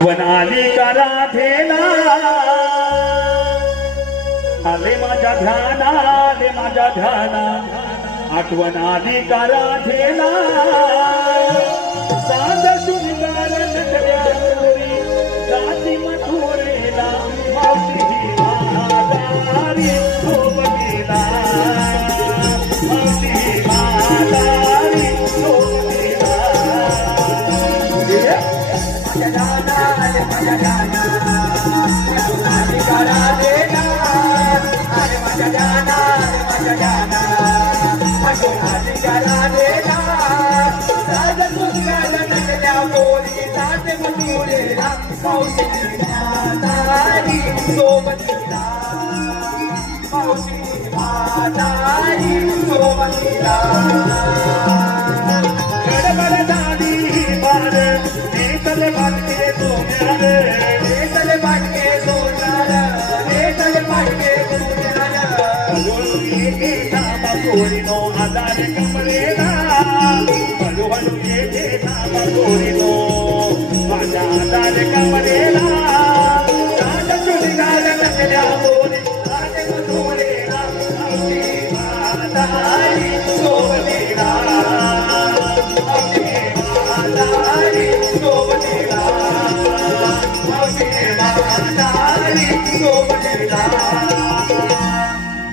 वनाली का राधेला आले माझ्या ध्याना, आले माझ्या ध्याना, आठवण आली का राधेला साध शृंगार नटल्या गोरी जाती मथुरेला मावशी ही म्हातारी सोबतीला, मावशी ही म्हातारी सोबतीला. माझ्या गाना रे माझ्या गाना तुला करा देना अरे माझ्या गाना रे माझ्या गाना तुला करा देना साज सुंदर नटल्या बोली जाते मथुरेला मावशी म्हातारी सोबतीला, मावशी म्हातारी सोबतीला. गडबड झाली पार नेतले बाटके सोन्यार, नेतले बाटके सोन्यार, नेतले बाटके सोन्यार. हळूहळू येते धामा पोरीनो आधार कमरेला, हळूहळू येते धामा पोरीनो माझ्या आधार कमरेला.